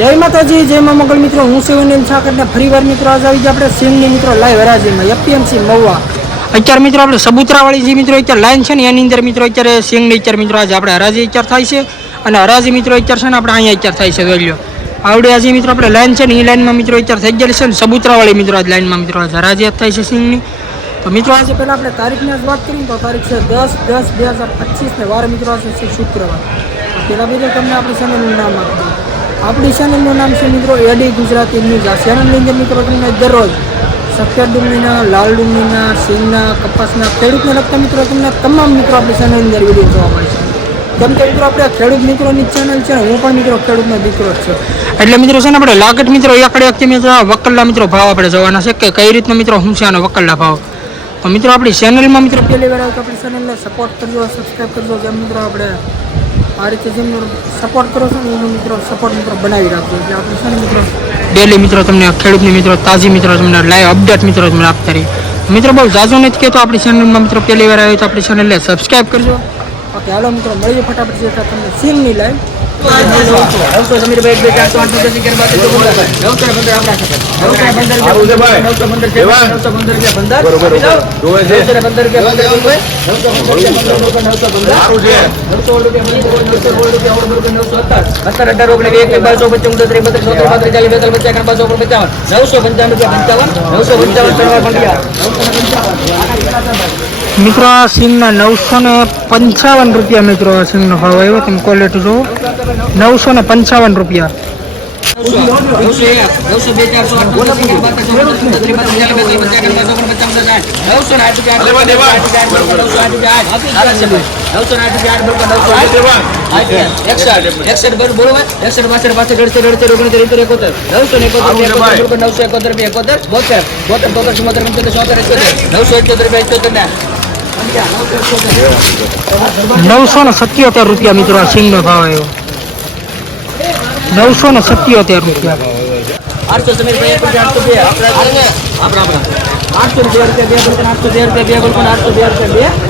જય માતાજી, જય મા મંગળ મિત્રો. હું શિવનીલ ઠાકરને ફરીવાર મિત્રો આજે આવી આપણે સિંહની મિત્રો લાઈવ હરાજીમાં એપીએમસી મહુવા. અત્યારે મિત્રો આપણે સબુતરાવાળી જે મિત્રો અત્યારે લાઈન છે ને, એની અંદર મિત્રો અત્યારે સિંહની અત્યારે મિત્રો આજે આપણે હરાજી અત્યારે થાય છે. અને હરાજી મિત્રો અત્યારે છે ને, આપણે અહીંયા અત્યારે થાય છે લો આવડે આજે મિત્રો આપણે લાઈન છે ને, એ લાઈનમાં મિત્રો અત્યારે થઈ ગયેલી છે ને, સબુતરાવાળી મિત્રો આજ લાઈનમાં મિત્રો આજે હરાજી થાય છે સિંહની તો મિત્રો આજે પહેલાં આપણે તારીખની જ વાત કરીએ તો તારીખ છે દસ દસ બે હજાર પચીસને વાર મિત્રો આજે છે શુક્રવાર. પહેલાં બીજા તમને આપણે ચેનલનું નામ આપી દઉં. આપણી ચેનલનું નામ છે મિત્રો એડી ગુજરાતી ન્યૂઝ. આ ચેનલની અંદર મિત્રો તમને દરરોજ સફેદ ડુંગળીના લાલ ડુંગળીના સિંગના કપાસના ખેડૂતને લગતા મિત્રો તમને તમામ મિત્રો આપણી ચેનલની અંદર વીડિયો જોવા મળશે કેમ કે મિત્રો આપણે ખેડૂત મિત્રોની ચેનલ છે હું પણ મિત્રો ખેડૂતનો દીકરો છું. એટલે મિત્રો છે ને આપણે લાગટ મિત્રો એકડે વખતે મિત્રો આ વકલના મિત્રો ભાવ આપણે જોવાના છે કે કઈ રીતના મિત્રો શું છે આનો વકલના ભાવ. તો મિત્રો આપણી ચેનલમાં મિત્રો પહેલી વાર આપણી ચેનલને સપોર્ટ કરજો સબસ્ક્રાઈબ કરજો. જેમ મિત્રો આપણે આ રીતે જેમ સપોર્ટ કરો છો ને એનો મિત્રો સપોર્ટ મિત્રો બનાવી રાખજો. એટલે આપણે છે મિત્રો ડેલી મિત્રો તમને, ખેડૂતની મિત્રો, તાજી મિત્રો તમને લાઈવ અપડેટ મિત્રો તમને આપતા રહીએ. મિત્રો બહુ ઝાઝો નથી કહેતો, આપણી ચેનલમાં મિત્રો પહેલી વાર આવ્યો તો આપણી ચેનલને સબસ્ક્રાઈબ કરજો. ઓકે, હાલો મિત્રો, મળીએ ફટાફટ જે તમને સીનની લાઈવ. નવસો સમીરભાઈ બે ચારસો આઠ પંદર અગિયાર બાર તેર પંદર નવસો ને પંદર આપણા ખાતે નવસો ને પંદર નવસો પંદર છે નવસો પંદર છે પંદર જોવે છે. નવસો ને પંદર કે પંદર રૂપિયા નવસો પંદર છે પંદર રૂપિયા નવસો પંદર સારું છે. નવસો રૂપિયા પંદર નવસો સોળ રૂપિયા ઓળ રૂપિયા નવસો સત્તર સત્તર અઢાર ઓગણીસ એક એક બારસો પચાસ ઉનત્રીસ બત્રીસ ચોત્રીસ પાંત્રીસ ચાલીસ બેતાલીસ પચાસ એકાવન બારસો ઓગણ પંચાવન નવસો પંચાવન રૂપિયા પંચાવન નવસો પંચાવન ત્રણ પંડિયા મિત્રો આ સિંગના નવસો ને પંચાવન રૂપિયા મિત્રો આ સિંગનો ભાવ આવ્યો તમે ક્વોલિટી જુઓ નવસો ને પંચાવન રૂપિયા નવસો એક નવસો બે ચારસો આઠ નવસો સિત્તેર, બાર, તેર, ચૌદ, પંદર, ત્રીસ, બત્રીસ, ચાલીસ, બેતાલીસ, પચાસ, એકાવન, બાવન, ત્રેપન, પંચાવન, સાઠ. નવસો ને આઠ રૂપિયા આઠ, નવસો આઠ રૂપિયા આઠ, નવસો આઠ રૂપિયા આઠ. હાલે છે ભાઈ. નવસો ને આઠ રૂપિયા આઠ, બરોબર, નવસો આઠ. એકસઠ એકસઠ બર બોલો ભાઈ. એકસઠ બાસઠ બાસઠ અડસઠ અડસઠ ઓગણત્રીસ ઇત્તેર એકોતેર નવસો ને એકોતેર બે એકોતેર બરોબર, નવસો એકોતેર બે એકોતેર બોતેર બોતેર બોતેર ચુમ્મોતેર પંચોતેર ચોતેર એકોતેર નવસો એકોતેર બે એકોતેર ને નવસો ને સત્યોતેર રૂપિયા મિત્રો આ સિંગનો ભાવ આવ્યો. નવસો ને સત્યોતેર રૂપિયા. આઠસો સમીર ભાઈ એક રૂપિયા આઠસો બે આપણા આપણા. આઠસો બે રૂપિયા બે બોલકોન આઠસો બે રૂપિયા બે બોલકોન આઠસો બે રૂપિયા બે.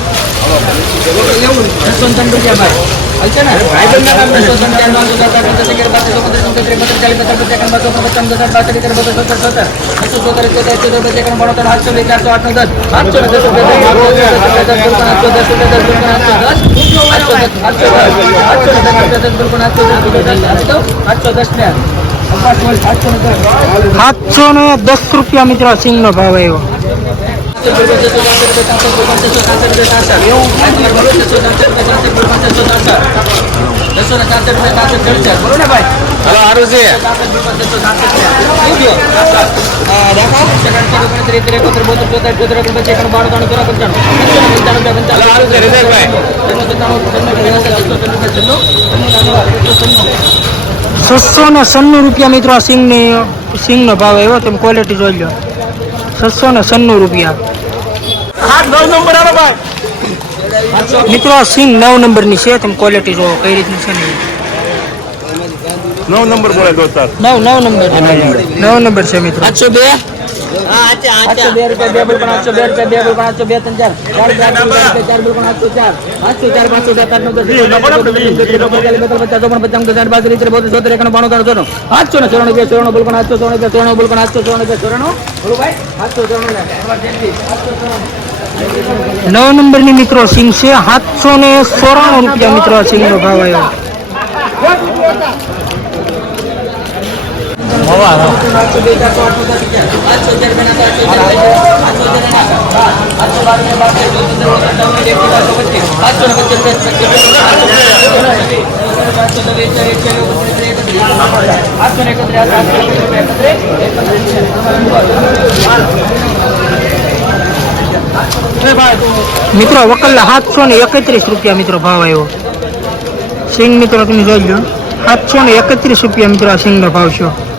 આઠસો બે ચારસો આઠ નો દસ આઠસો ને દસ રૂપિયા આઠસો દસ રૂપિયા દસ આઠસો દસ આઠસો દસ આઠસો દસ આઠસો ને દસ રૂપિયા દસ બિલકુલ આઠસો દસ રૂપિયા દસ આઠસો દસ ને સાતસો ને દસ રૂપિયા મિત્રો સિંગનો ભાવ આવ્યો સારું છે સારું છે છસો ને સન્નું રૂપિયા મિત્રો આ સિંગની સિંગનો ભાવ આવ્યો તમે ક્વોલિટી જોઈ લો. છસો ને સન્નું રૂપિયા. મિત્રો આ સિંગ નવ નંબરની છે તમે ક્વોલિટી જોવો કઈ રીતની છે ને? નવ નંબર બોલે દોસ્તાર. નવ નવ નંબર. નવ નંબર. છે મિત્રો. આઠસો બે? આઠસો બે રૂપિયા બે બોલ આઠસો બે રૂપિયા બે બોલ આઠસો બે ત્રણ ચાર. ચાર ચાર ચાર બોલ આઠસો ચાર. આઠસો ચાર પાંચસો સાત આઠ નવ દસ. પચાસ ચોપન પચાસ સાઠ બાસઠ ઇત્તેર બોતેર ચોતેર એકાણું બાણું ત્રણ આઠસો ને ચોરાણું બે ચોરાણું બોલકોણ આઠસો ચોરાણું બે ચોરાણું બોલકોણ આઠસો ચોરાણું બે ચોરાણું બોલો ભાઈ આઠસો ચોરાણું નવ નંબરની મિત્રો સિંગ છે. સાતસો ને સોરાણું રૂપિયા મિત્રો સિંહ સિંગનો ભાવ આવ્યો. મિત્રો વકલના સાતસો ને એકત્રીસ રૂપિયા મિત્રો ભાવ આવ્યો સિંગ મિત્રો તમે જોઈ લો સાતસો ને એકત્રીસ રૂપિયા મિત્રો આ સિંગનો ભાવ છે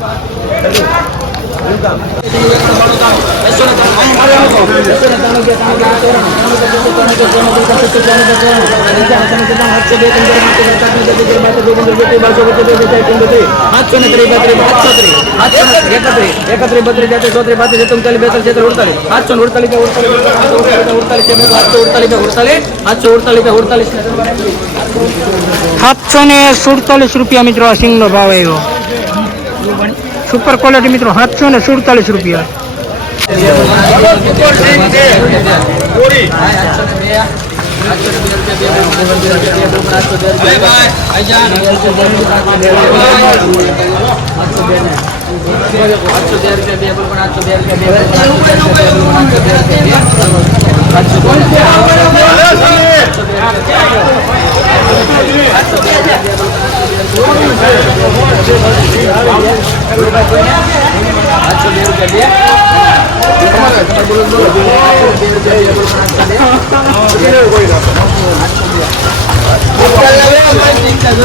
સાતસો ને સુડતાલીસ રૂપિયા મિત્રો આ સિંગનો ભાવ આવ્યો સુપર ક્વોલિટી મિત્રો સાતસો ને સુડતાલીસ રૂપિયા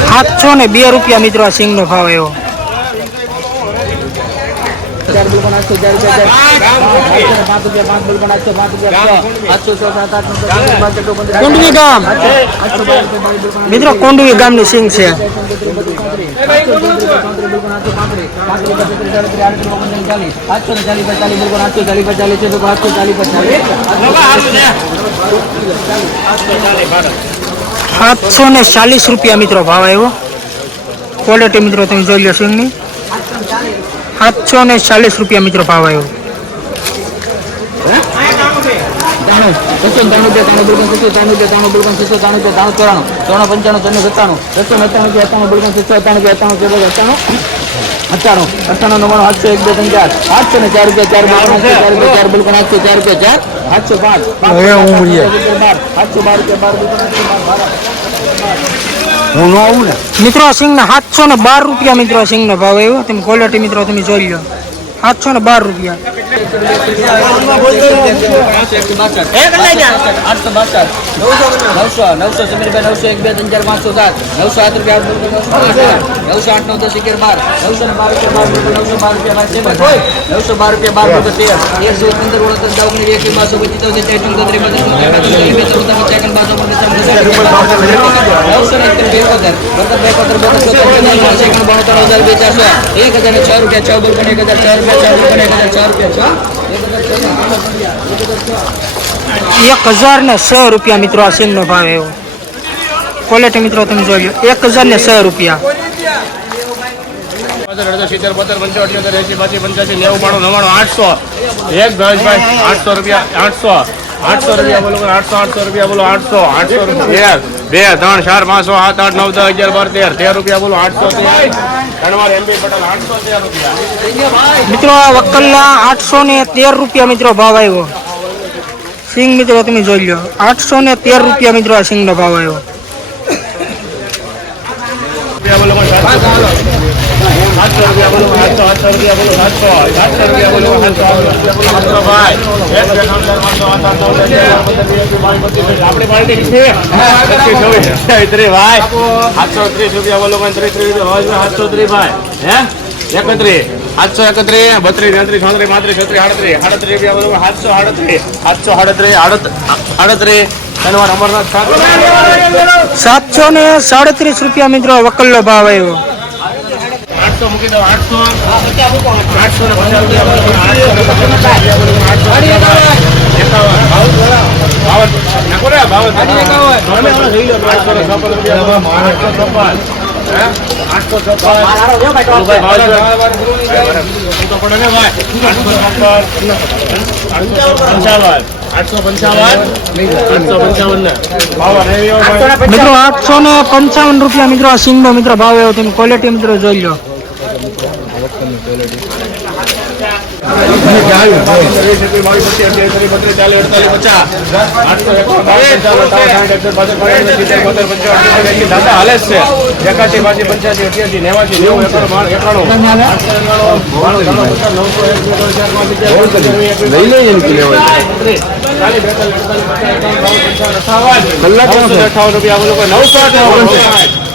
સાતસો ને બે રૂપિયા મિત્રો સિંગનો ભાવ આવ્યો કુંડવી ગામ મિત્રો કુંડવી ગામની સિંગ છે સાતસો ને ચાલીસ રૂપિયા મિત્રો ભાવ આવ્યો ક્વોલિટી મિત્રો તમે જોઈ લો સિંગની સાતસો ને ચાલીસ રૂપિયા મિત્રો ભાવ આવ્યો અઠ્ઠાણું અઠ્ઠાણું નવ્વાણું આઠસો એક બે ત્રણ ચાર આઠસો ને ચાર રૂપિયા ચાર બોલકોણ ચાર રૂપિયા ચાર બોલકોણ આઠસો ચાર રૂપિયા ચાર આઠસો પાંચ હવે હું મળીએ. આઠસો બાર રૂપિયા બાર બોલકોણ બાર હું ન આવું ને. મિત્રો સિંગના સાતસો ને બાર રૂપિયા મિત્રો સિંગનો ભાવ આવ્યો. તમે ક્વોલિટી મિત્રો તમે જોઈ લો. સાતસો ને બાર રૂપિયા આઠસો બાસઠ નવસો નવસો સમીરભાઈ નવસો એક બે ત્રણ ચાર પાંચસો સાત નવસો સાત રૂપિયા આઠ નવસો આઠ નવસો આઠ નવ દસ અગિયાર બાર નવસો ને બાર રૂપિયા બાર રૂપિયા નવસો બાર રૂપિયા બાર સેવન નવસો બાર રૂપિયા બાર રૂપિયા તેર તેર ચૌદ પંદર ઓળખ દસ ઓગણીસ એકવીસ બારસો પચીસ ચૌદ ચાર ચૌદ ત્રીસ બત્રીસ ચોત્રીસ બે ચૌદ પચાસ બારસો નવસો ને એકત્રીસ બે એકોતેર બત્તર બે એકોતેર બત્તર ચોતેર પંચાવન સેકન્ડ બોતેર હજાર બે ચારસો એક હજાર ને છ રૂપિયા છ બોલકોણ એક હજાર છ રૂપિયા છ બોલકોણ એક હજાર ને સો રૂપિયા મિત્રો આ સિંગનો ભાવ એવો ક્વોલિટી મિત્રો તમે જોઈ લો એક હજાર ને સો રૂપિયા સિત્તેર બોતેર પંચાવન અઠ્યોતેર એસી બાસી પંચ્યાસી નેવું બાણું નવ્વાણું આઠસો એક ભાઈ આઠસો રૂપિયા આઠસો આઠસો રૂપિયા બોલો આઠસો આઠસો રૂપિયા બોલો આઠસો આઠસો રૂપિયા બે ત્રણ ચાર પાંચસો સાત આઠ નવ દસ અગિયાર બાર તેર. તેર રૂપિયા બોલો આઠસો તેર. મિત્રો આ વકલના આઠસો ને તેર રૂપિયા મિત્રો ભાવ આવ્યો. સિંગ મિત્રો તમે જોઈ લો. આઠસો ને તેર રૂપિયા મિત્રો આ સિંગનો ભાવ આવ્યો. સાતસો રૂપિયા બોલો સાતસો આઠસો રૂપિયા બોલો સાતસો સાતસો રૂપિયા બોલો સાતસો આઠસો રૂપિયા બોલો. સાતસો ભાઈ. આપણી પાર્ટી છે. ત્રીસ સાતસો ત્રીસ રૂપિયા બોલો ત્રીસ ત્રીસ રૂપિયા સાતસો ત્રીસ ભાઈ. હે? એકત્રીસ. સાતસો એકત્રીસ બત્રીસ તેત્રીસ ચોત્રીસ પાંત્રીસ છત્રીસ આડત્રીસ. આડત્રીસ રૂપિયા બોલો સાતસો આડત્રીસ. સાતસો આડત્રીસ આડત્રીસ. અમરનાથ સાત. સાતસો ને સાડત્રીસ રૂપિયા મિત્રો વકલનો ભાવ આવ્યો. આઠસો મૂકી દો. ને પચાસ પંચાવન. આઠસો મિત્રો આઠસો ને પંચાવન રૂપિયા મિત્રો આ સિંગનો મિત્રો ભાવ એવો તમે ક્વોલિટી મિત્રો જોઈ લો. અઠાવન રૂપિયા બોલો નવસો અઠાવન ભાઈ જગીભાઈ સાઠ, એકસઠ, બાસઠ, ત્રેસઠ, ચોસઠ, પાંસઠ, સાઠ, સડસઠ, અડસઠ, સિત્તેર, એકોતેર, બોતેર, તોતેર,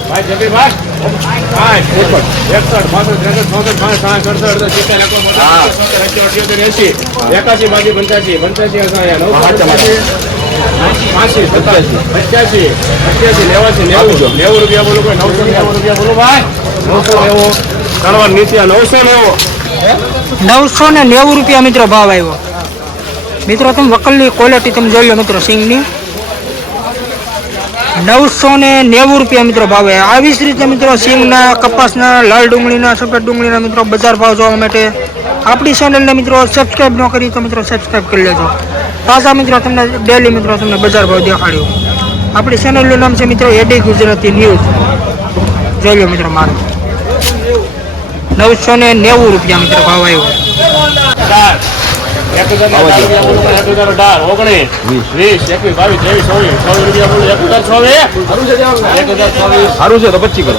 અઠ્યોતેર, અઠ્યોતેર, એંસી, એકાસી, બાસી, પંચ્યાસી, પંચ્યાસી, પાંસી, સત્યાસી, પંચ્યાસી, અઠ્યાસી, નેવાસી, નેવું, નેવું રૂપિયા બોલો કોઈ નવસો નેવું રૂપિયા બોલો ભાઈ? નવસો નેવું. નીચે નવસો નેવું. નવસો ને નેવું રૂપિયા મિત્રો ભાવ આવ્યો. મિત્રો તમે વકલની ક્વોલિટી તમે જોઈ લો મિત્રો સિંગની. નવસો ને નેવું રૂપિયા મિત્રો ભાવ. આવી જ રીતે મિત્રો સિંગના, કપાસના, લાલ ડુંગળીના, સફેદ ડુંગળીના મિત્રો બજાર ભાવ જોવા માટે આપણી ચેનલને મિત્રો સબસ્ક્રાઈબ ન કરી તો મિત્રો સબસ્ક્રાઈબ કરી લેજો. તાજા મિત્રો તમને ડેલી મિત્રો તમને બજાર ભાવ દેખાડ્યો. આપણી ચેનલનું નામ છે મિત્રો એડી ગુજરાતી ન્યૂઝ જોઈ લો મિત્રો મારું. નવસો ને નેવું રૂપિયા મિત્રો ભાવ આવ્યો. એક હજાર એક હજાર અઢાર, ઓગણીસ, વીસ, એકવીસ, બાવીસ, ત્રેવીસ, ચોવીસ, ચોવીસ રૂપિયા બોલો, એક હજાર ચોવીસ. એક હજાર ચોવીસ, સારું છે તો પચી કરો.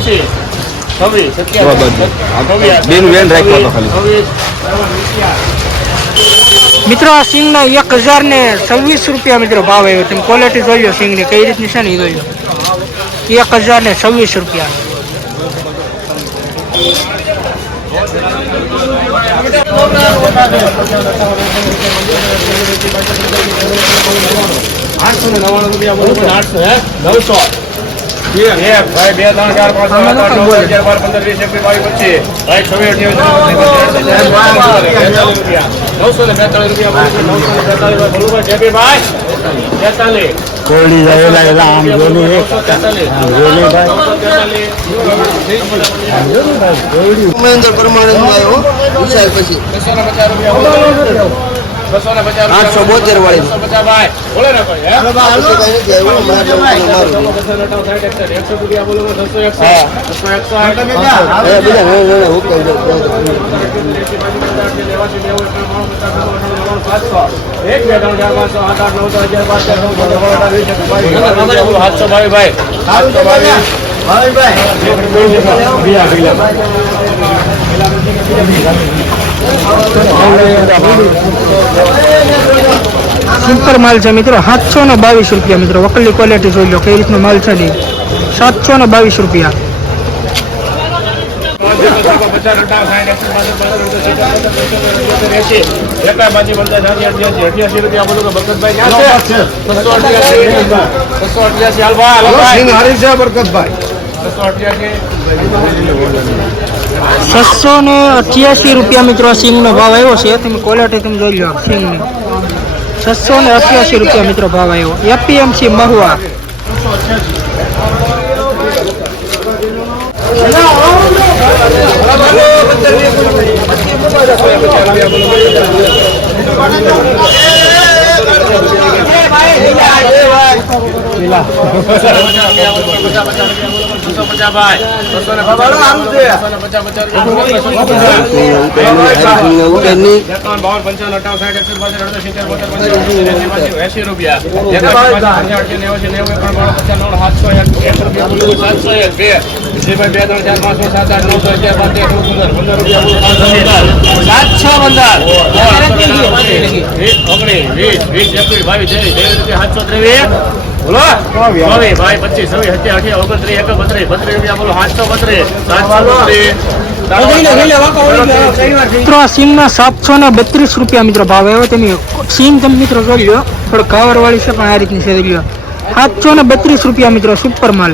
છવ્વીસ, સત્યાવીસ, બેનું વેન રાખ્યો હતો ખાલી. ચોવીસ, મિત્રો આ સિંગના એક હજાર ને છવ્વીસ રૂપિયા મિત્રો ભાવ આવ્યો. તમે ક્વોલિટી જોયો સિંગની કઈ રીતની છે ને એ જોઈ એક હજાર ને છવ્વીસ રૂપિયા. આઠસો ને નવ્વાણું રૂપિયા બોલો ભાઈ, આઠસો, હે? નવસો. એક, ભાઈ, બે, ત્રણ, ચાર, પાંચ, છ, સાત, આઠ, નવ, દસ, અગિયાર, બાર, પંદર, વીસ, એકવીસ, બાવીસ, પચીસ. ભાઈ, છવ્વીસ, અઠ્યાવીસ, ઓગણત્રીસ, રૂપિયા. નવસો ને બેતાલીસ રૂપિયા બોલો ભાઈ, નવસો ને બેતાલીસ રૂપિયા બોલો ભાઈ, જેબીભાઈ. બેતાલીસ. કોળી રહેલા એલા આમ જોની એક. આમ. જોની ભાઈ. તેતાલીસ. મહેન્દ્ર પરમાનંદ પછી. આઠસો બોતેર વાળી. હે? બીજા સાતસો સુપર માલ છે મિત્રો, સાતસો ને બાવીસ રૂપિયા મિત્રો. વકલી ક્વોલિટી જોઈ લો કઈ રીતનો માલ છે સાતસો ને બાવીસ રૂપિયા. છસો ને અઠ્યાસી રૂપિયા મિત્રો સિંગનો ભાવ આવ્યો છે તમે ક્વોલિટી તમે જોઈ લો સિંગની છસો ને અઠ્યાસી રૂપિયા મિત્રો ભાવ આવ્યો એપીએમસી મહુવા ਬੱਚੇ ਨੂੰ ਬਾਹਰ ਰੱਖਿਆ ਬੱਚੇ ਨੂੰ ਬਾਹਰ ਰੱਖਿਆ રૂપિયા સાતસો પંદર ઓગણીસ વીસ વીસ એકવીસ બાવીસ ત્રેવીસ ત્રેવીસ રૂપિયા સાતસો ત્રેવીસ બોલો. ચોવીસ ભાઈ પચીસ છવ્વીસ સત્યાવીસ અઠ્યાવીસ ઓગણત્રીસ એક બત્રીસ બત્રીસ રૂપિયા બોલો સાતસો બત્રીસ મિત્રો આ સિંગના સાતસો ને બત્રીસ રૂપિયા મિત્રો ભાવ. આવ્યો તેની સિંગ તમે મિત્રો જોઈ લો થોડો કાવર વાળી છે પણ આ રીતની છે જોઈ લો સાતસો ને બત્રીસ રૂપિયા મિત્રો સુપર માલ